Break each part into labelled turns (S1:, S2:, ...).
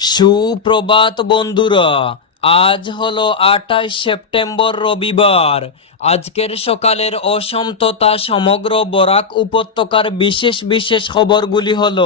S1: সুপ্রভাত বন্ধুরা, আজ হলো আঠাশ সেপ্টেম্বর রবিবার। আজকের সকালের অসম সমগ্র বরাক উপত্যকার বিশেষ বিশেষ খবরগুলি হল,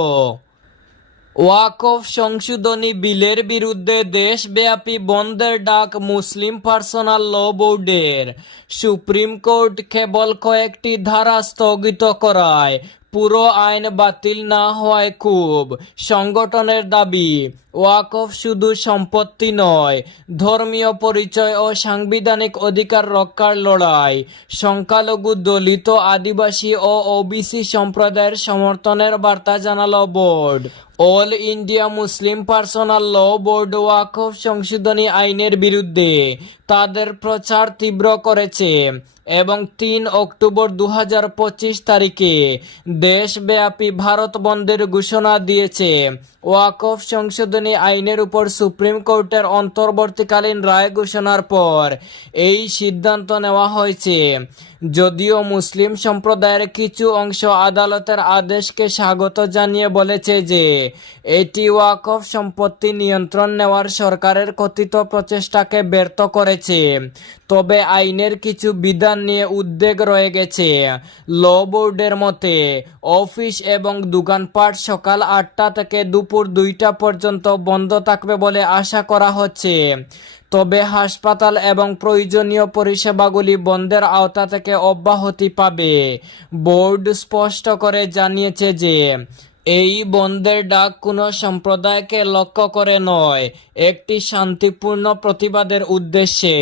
S1: ওয়াকফ সংশোধনী বিলের বিরুদ্ধে দেশব্যাপী বন্ধের ডাক মুসলিম পার্সোনাল ল বোর্ডের। সুপ্রিম কোর্ট কেবল কয়েকটি ধারা স্থগিত করায় পুরো আইন বাতিল না হওয়ায় খুব সংগঠনের দাবি, ওয়াকফ শুধু সম্পত্তি নয়, ধর্মীয় পরিচয় ও সাংবিধানিক অধিকার রক্ষার লড়াই, সংখ্যালঘু দলিত, আদিবাসী ও ওবিসি সম্প্রদায়ের সমর্থনের বার্তা জানালো board. All India Muslim personal law board ওয়াকফ সংশোধনী আইনের বিরুদ্ধে তাদের প্রচার তীব্র করেছে এবং তিন অক্টোবর দু হাজার পঁচিশ তারিখে দেশব্যাপী ভারত বন্ধের ঘোষণা দিয়েছে। ওয়াকফ সংশোধনী আইনের উপর সুপ্রিম কোর্টের অন্তর্বর্তীকালীন রায় ঘোষণার পর এই সিদ্ধান্ত নেওয়া হয়েছে। যদিও মুসলিম সম্প্রদায়ের কিছু অংশ আদালতের আদেশকে স্বাগত জানিয়ে বলেছে যে, এটি ওয়াকফ সম্পত্তি নিয়ন্ত্রণ নেওয়ার সরকারের কথিত প্রচেষ্টাকে ব্যর্থ করেছে। তবে আইনের কিছু বিধান নিয়ে উদ্বেগ রয়ে গেছে। ল বোর্ডের মতে, অফিস এবং দোকানপাট সকাল আটটা থেকে দুপুর দুইটা পর্যন্ত বন্ধ থাকবে বলে আশা করা হচ্ছে। তবে হাসপাতাল এবং প্রয়োজনীয় পরিষেবাগুলি বন্ধের আওতা থেকে অব্যাহতি পাবে। বোর্ড স্পষ্ট করে জানিয়েছে যে এই বন্ধের ডাক কোনো সম্প্রদায়কে লক্ষ্য করে নয়, একটি শান্তিপূর্ণ প্রতিবাদের উদ্দেশ্যে।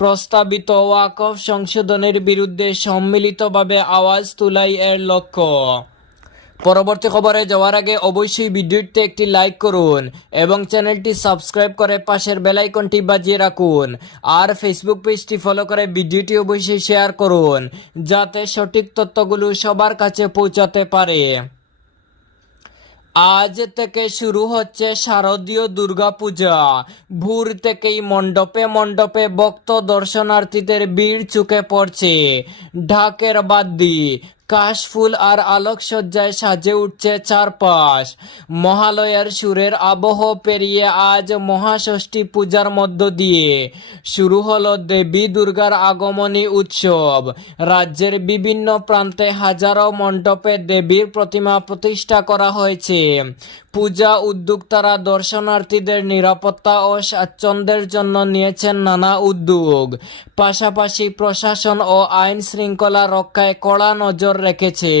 S1: প্রস্তাবিত ওয়াকফ সংশোধনের বিরুদ্ধে সম্মিলিতভাবে আওয়াজ তুলাই এর লক্ষ্য। পরবর্তী খবরে যাওয়ার আগে অবশ্যই ভিডিওটিতে একটি লাইক করুন এবং চ্যানেলটি সাবস্ক্রাইব করে পাশের বেল আইকনটি বাজিয়ে রাখুন। আর ফেসবুক পেজটি ফলো করে ভিডিওটি অবশ্যই শেয়ার করুন, যাতে সঠিক তথ্যগুলো সবার কাছে পৌঁছাতে পারে। আজ থেকে শুরু হচ্ছে শারদীয় দুর্গাপূজা। ভোর থেকেই মণ্ডপে মণ্ডপে ভক্ত দর্শনার্থীদের ভিড় চুকে পড়ছে। ঢাকের বাদ বাদ্যি কাশফুল আর আলোকসজ্জায় সাজে উঠছে চারপাশ। মহালয়ার সুরের আবহ পেরিয়ে আজ মহাষষ্ঠী পূজার মধ্য দিয়ে। শুরু হলো দেবী দুর্গার আগমনী উৎসব। রাজ্যের বিভিন্ন প্রান্তে হাজারো মণ্ডপে দেবীর প্রতিমা প্রতিষ্ঠা করা হয়েছে। পূজা উদ্যোক্তারা দর্শনার্থীদের নিরাপত্তা ও স্বাচ্ছন্দ্যের জন্য নিয়েছেন নানা উদ্যোগ। পাশাপাশি প্রশাসন ও আইন শৃঙ্খলা রক্ষায় কড়া নজর রেখেছে।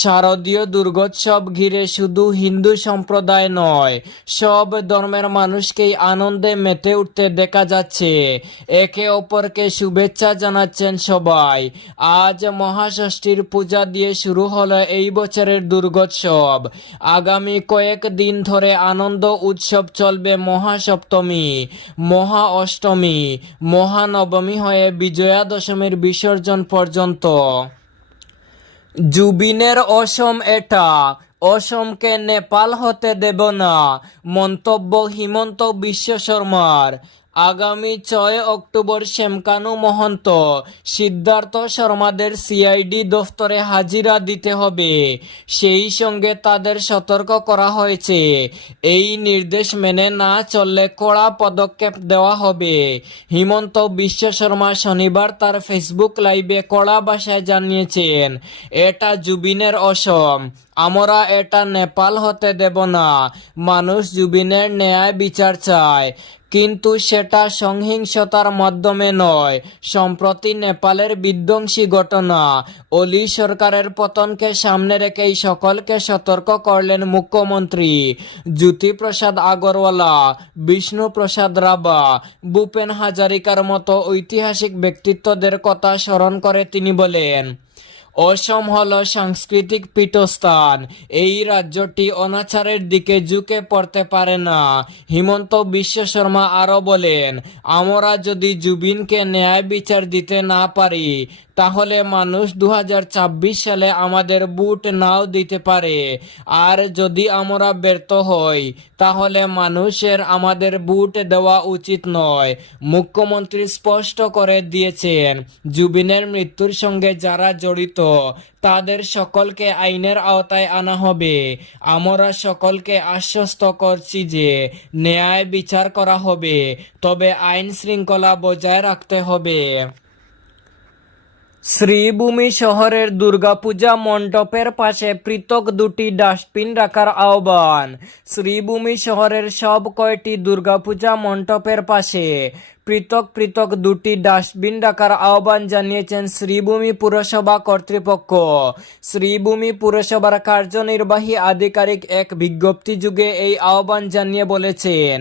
S1: শারদীয় দুর্গোৎসব ঘিরে শুধু হিন্দু সম্প্রদায় নয়, সব ধর্মের মানুষকেই আনন্দে মেতে উঠতে দেখা যাচ্ছে। একে অপরকে শুভেচ্ছা জানাচ্ছেন সবাই। আজ মহাষষ্ঠীর পূজা দিয়ে শুরু হলো এই বছরের দুর্গোৎসব। আগামী কয়েক দিন ধরে আনন্দ উৎসব চলবে মহাসপ্তমী, মহা অষ্টমী, মহানবমী হয়ে বিজয়া দশমীর বিসর্জন পর্যন্ত। জুবিনের অসম এটা। অসমকে নেপাল হতে দেব না। মন্তব্য হিমন্ত বিশ্ব শর্মার। আগামী ছয় অক্টোবর শ্যামকানু মহন্ত। সিদ্ধার্থ শর্মাদের সিআইডি দফতরে হাজিরা দিতে হবে। সেই সঙ্গে তাদের সতর্ক করা হয়েছে। এই নির্দেশ মেনে না চললে কড়া পদক্ষেপ দেওয়া হবে। হিমন্ত বিশ্ব শর্মা শনিবার তার ফেসবুক লাইভে কড়া ভাষায় জানিয়েছেন, এটা জুবিনের অসম। আমরা এটা নেপাল হতে দেব না। মানুষ জুবিনের ন্যায় বিচার চায়। কিন্তু সেটা সহিংসতার মাধ্যমে নয়। সম্প্রতি নেপালের বিধ্বংসী ঘটনা, অলি সরকারের পতনকে সামনে রেখেই সকলকে সতর্ক করলেন মুখ্যমন্ত্রী। জ্যোতিপ্রসাদ আগরওয়ালা বিষ্ণু প্রসাদ রাবা ভূপেন হাজারিকার মতো ঐতিহাসিক ব্যক্তিত্বদের কথা স্মরণ করে তিনি বলেন অসম হল সাংস্কৃতিক পীঠস্থান। এই রাজ্যটি অনাচারের দিকে ঝুঁকে পড়তে পারে না। হিমন্ত বিশ্ব শর্মা আরও বলেন, আমরা যদি জুবিনকে ন্যায় বিচার দিতে না পারি তাহলে মানুষ দু হাজার ছাব্বিশ সালে আমাদের বুট নাও দিতে পারে। আর যদি আমরা ব্যর্থ হই, তাহলে মানুষের আমাদের বুট দেওয়া উচিত নয়। মুখ্যমন্ত্রী স্পষ্ট করে দিয়েছেন, জুবিনের মৃত্যুর সঙ্গে যারা জড়িত, তাদের সকলকে আইনের আওতায় আনা হবে। আমরা সকলকে আশ্বস্ত করছি যে ন্যায় বিচার করা হবে, তবে আইন শৃঙ্খলা বজায় রাখতে হবে। শ্রীভূমি শহরের দুর্গাপূজা মণ্ডপের পাশে পৃথক দুটি ডাস্টবিন রাখার আহ্বান। শ্রীভূমি শহরের সব কয়টি দুর্গাপূজা মণ্ডপের পাশে পৃথক পৃথক দুটি ডাস্টবিন রাখার আহ্বান জানিয়েছেন শ্রীভূমি পুরসভা কর্তৃপক্ষ। শ্রীভূমি পুরসভার কার্যনির্বাহী আধিকারিক এক বিজ্ঞপ্তি যুগে এই আহ্বান জানিয়ে বলেছেন,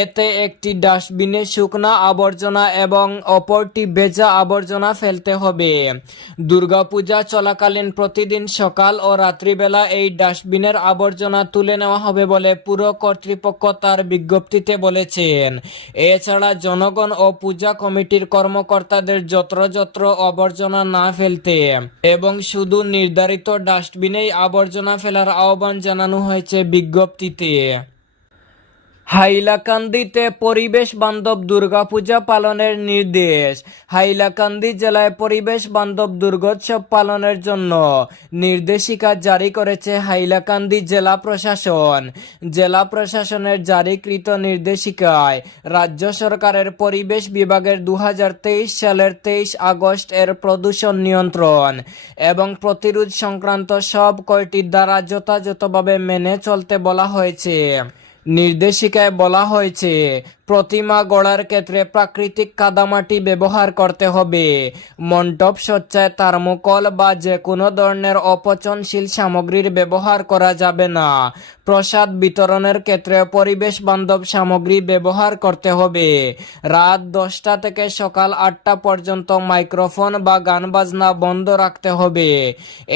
S1: এতে একটি ডাস্টবিনে শুকনা আবর্জনা এবং অপরটি ভেজা আবর্জনা ফেলতে হবে। দুর্গাপূজা চলাকালীন প্রতিদিন সকাল ও রাত্রিবেলা এই ডাস্টবিনের আবর্জনা তুলে নেওয়া হবে বলে পুর কর্তৃপক্ষ তার বিজ্ঞপ্তিতে বলেছেন। এছাড়া জনগণ ও পূজা কমিটির কর্মকর্তাদের যত্রযত্র আবর্জনা না ফেলতে এবং শুধু নির্ধারিত ডাস্টবিনেই আবর্জনা ফেলার আহ্বান জানানো হয়েছে বিজ্ঞপ্তিতে। হাইলাকান্দিতে পরিবেশ বান্ধব দুর্গাপূজা পালনের নির্দেশ। হাইলাকান্দি জেলায় পরিবেশ বান্ধব দুর্গোৎসব পালনের জন্য নির্দেশিকা জারি করেছে হাইলাকান্দি জেলা প্রশাসন। জেলা প্রশাসনের জারিকৃত নির্দেশিকায় রাজ্য সরকারের পরিবেশ বিভাগের দু হাজার তেইশ সালের তেইশ আগস্ট এর প্রদূষণ নিয়ন্ত্রণ এবং প্রতিরোধ সংক্রান্ত সব কয়টি দ্বারা যথাযথভাবে মেনে চলতে বলা হয়েছে। নির্দেশিকায় বলা হয়েছে প্রতিমা গড়ার ক্ষেত্রে প্রাকৃতিক কাদামাটি ব্যবহার করতে হবে। মণ্ডপ সজ্জায় থার্মোকল বা যে কোনো ধরনের অপচনশীল সামগ্রীর ব্যবহার করা যাবে না। প্রসাদ বিতরণের ক্ষেত্রে পরিবেশ বান্ধব সামগ্রী ব্যবহার করতে হবে। রাত দশটা থেকে সকাল আটটা পর্যন্ত মাইক্রোফোন বা গান বাজনা বন্ধ রাখতে হবে।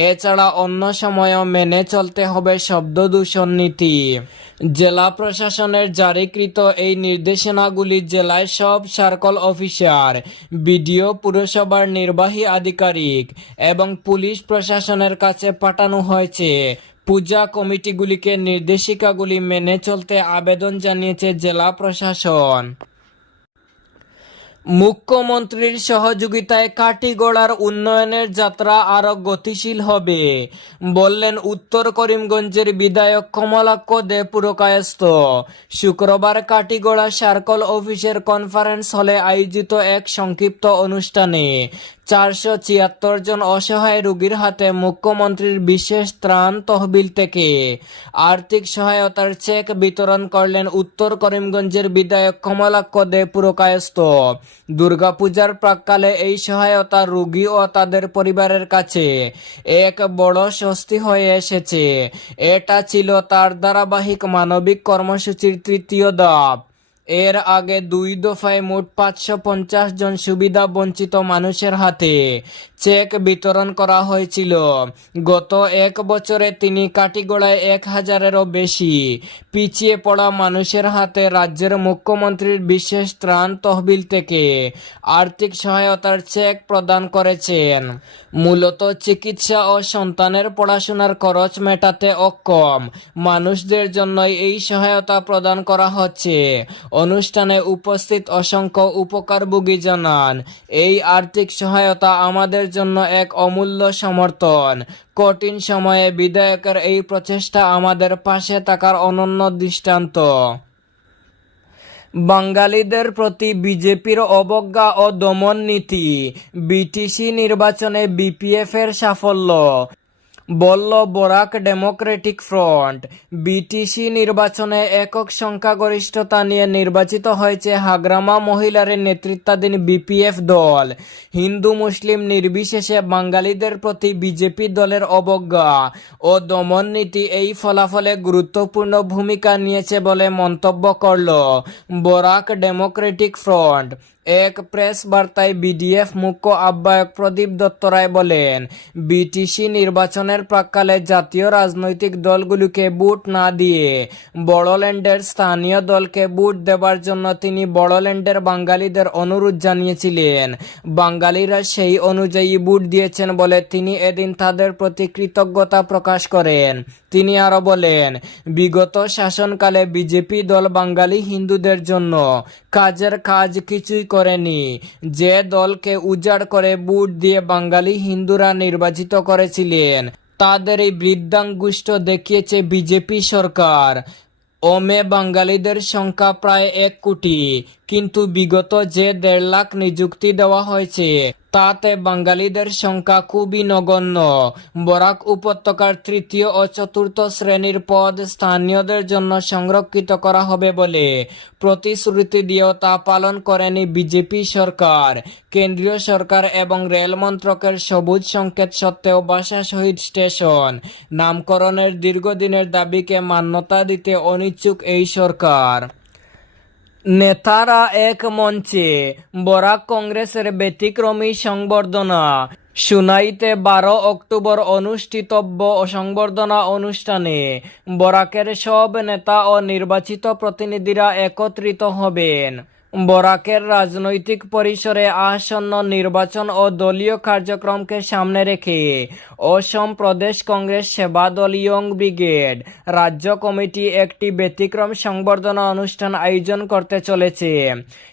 S1: এছাড়া অন্য সময়ও মেনে চলতে হবে শব্দ দূষণ নীতি। জেলা প্রশাসনের জারিকৃত এই নির্দেশনাগুলি জেলায় সব সার্কল অফিসার, বিডিও, পুরসভার নির্বাহী আধিকারিক এবং পুলিশ প্রশাসনের কাছে পাঠানো হয়েছে। পূজা কমিটিগুলিকে নির্দেশিকাগুলি মেনে চলতে আবেদন জানিয়েছে জেলা প্রশাসন। মুখ্যমন্ত্রীর সহযোগিতায় কাটিগড়ার উন্নয়নের যাত্রা আরও গতিশীল হবে, বললেন উত্তর করিমগঞ্জের বিধায়ক কমলাক্ষ দে পুরকায়স্থ শুক্রবার কাটিগড়া সার্কল অফিসের কনফারেন্স হলে আয়োজিত এক সংক্ষিপ্ত অনুষ্ঠানে চারশো ছিয়াত্তর জন অসহায় রোগীর হাতে মুখ্যমন্ত্রীর বিশেষ ত্রাণ তহবিল থেকে আর্থিক সহায়তার চেক বিতরণ করলেন উত্তর করিমগঞ্জের বিধায়ক কমলাক্ষ দে পুরকায়স্থ। দুর্গাপূজার প্রাককালে এই সহায়তা রোগী ও তাদের পরিবারের কাছে এক বড় স্বস্তি হয়ে এসেছে। এটা ছিল তার ধারাবাহিক মানবিক কর্মসূচির তৃতীয় ধাপ। এর আগে দুই দফায় মোট পাঁচশো পঞ্চাশ জন সুবিধা বঞ্চিত মানুষের হাতে। চেক বিতরণ করা হয়েছিল। গত এক বছরে তিনি কাটিগড়ায় এক হাজারেরও বেশি। পিছিয়ে পড়া মানুষের হাতে রাজ্যের মুখ্যমন্ত্রীর বিশেষ ত্রাণ তহবিল থেকে আর্থিক সহায়তার চেক প্রদান করেছেন। মূলত চিকিৎসা ও সন্তানের পড়াশোনার খরচ মেটাতে অক্ষম। মানুষদের জন্যই এই সহায়তা প্রদান করা হচ্ছে। অনুষ্ঠানে উপস্থিত অসংখ্য উপকারভোগী জানান, এই আর্থিক সহায়তা আমাদের জন্য এক অমূল্য সমর্থন। কঠিন সময়ে বিধায়কের এই প্রচেষ্টা আমাদের পাশে থাকার অনন্য দৃষ্টান্ত। বাঙালিদের প্রতি বিজেপির অবজ্ঞা ও দমন নীতি বিটিসি নির্বাচনে বিপিএফ এর সাফল্য বলল বরাক ডেমোক্রেটিক ফ্রন্ট। বিটিসি নির্বাচনে একক সংখ্যাগরিষ্ঠতা নিয়ে নির্বাচিত হয়েছে হাগ্রামা মহিলার নেতৃত্বাধীন বিপিএফ দল। হিন্দু, মুসলিম, নির্বিশেষে বাঙালিদের প্রতি বিজেপি দলের অবজ্ঞা ও দমন নীতি এই ফলাফলে গুরুত্বপূর্ণ ভূমিকা নিয়েছে বলে মন্তব্য করল বরাক ডেমোক্রেটিক ফ্রন্ট। এক প্রেস বার্তায় বিডিএফ মুখ্য আহ্বায়ক প্রদীপ দত্ত রায় বলেন, বিটিসি নির্বাচনের প্রাককালে জাতীয় রাজনৈতিক দলগুলিকে বুট না দিয়ে বড়োল্যান্ডের স্থানীয় দলকে বুট দেবার জন্য তিনি বড়োল্যান্ডের বাঙালিদের অনুরোধ জানিয়েছিলেন। বাঙালিরা সেই অনুযায়ী বুট দিয়েছেন বলে তিনি এদিন তাদের প্রতি কৃতজ্ঞতা প্রকাশ করেন। তিনি আরও বলেন, বিগত শাসনকালে বিজেপি দল বাঙালি হিন্দুদের জন্য কাজের কাজ কিছুই করেনি। যে দলকে উজাড় করে বুট দিয়ে বাঙালি হিন্দুরা নির্বাচিত করেছিলেন তাদের এই বৃদ্ধাঙ্গুষ্ঠ দেখিয়েছে বিজেপি সরকার। ওমে বাঙালিদের সংখ্যা প্রায় এক কোটি, কিন্তু বিগত যে দেড় লাখ নিযুক্তি দেওয়া হয়েছে তাতে বাঙালিদের সংখ্যা খুবই নগণ্য। বরাক উপত্যকার তৃতীয় ও চতুর্থ শ্রেণির পদ স্থানীয়দের জন্য সংরক্ষিত করা হবে বলে প্রতিশ্রুতি দিয়েও তা পালন করেনি বিজেপি সরকার। কেন্দ্রীয় সরকার এবং রেল মন্ত্রকের সবুজ সংকেত সত্ত্বেও বাসা শহীদ স্টেশন। নামকরণের দীর্ঘদিনের দাবিকে মান্যতা দিতে অনিচ্ছুক এই সরকার। নেতারা এক মঞ্চে। বরাক কংগ্রেসের ব্যতিক্রমী সংবর্ধনা। সুনাইতে বারো অক্টোবর অনুষ্ঠিতব্য সংবর্ধনা অনুষ্ঠানে বরাকের সব নেতা ও নির্বাচিত প্রতিনিধিরা একত্রিত হবেন। বরাকের রাজনৈতিক পরিসরে আসন্ন নির্বাচন ও দলীয় কার্যক্রমকে সামনে রেখে অসম প্রদেশ কংগ্রেস সেবা দল ইয়ং ব্রিগেড রাজ্য কমিটি একটি ব্যতিক্রম সংবর্ধনা অনুষ্ঠান আয়োজন করতে চলেছে।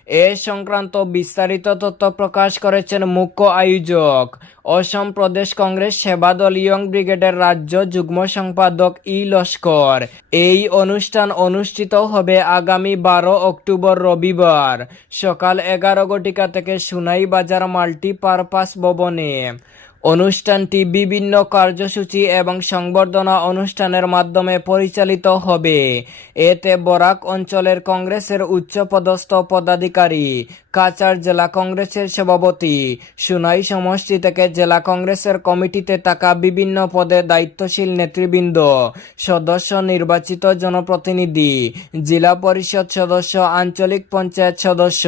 S1: এ সংক্রান্ত বিস্তারিত তথ্য প্রকাশ করেছেন মুখ্য আয়োজক। অসম প্রদেশ কংগ্রেস সেবা দল ইয়ং ব্রিগেডের রাজ্য যুগ্ম সম্পাদক ই লস্কর। এই অনুষ্ঠান অনুষ্ঠিত হবে আগামী বারো অক্টোবর রবিবার। সকাল এগারো ঘটিকা থেকে সুনাই বাজার মাল্টিপারপাস ভবনে। অনুষ্ঠানটি বিভিন্ন কার্যসূচি এবং সংবর্ধনা অনুষ্ঠানের মাধ্যমে পরিচালিত হবে। এতে বরাক অঞ্চলের কংগ্রেসের উচ্চপদস্থ পদাধিকারী কাচার জেলা কংগ্রেসের সভাপতি, সুনাই সমষ্টি থেকে জেলা কংগ্রেসের কমিটিতে থাকা বিভিন্ন পদে দায়িত্বশীল নেতৃবৃন্দ, সদস্য নির্বাচিত জনপ্রতিনিধি, জেলা পরিষদ সদস্য, আঞ্চলিক পঞ্চায়েত সদস্য,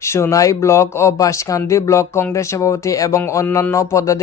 S1: সুনাই ব্লক ও বাসকান্দি ব্লক কংগ্রেস সভাপতি এবং অন্যান্য পদাধিকারী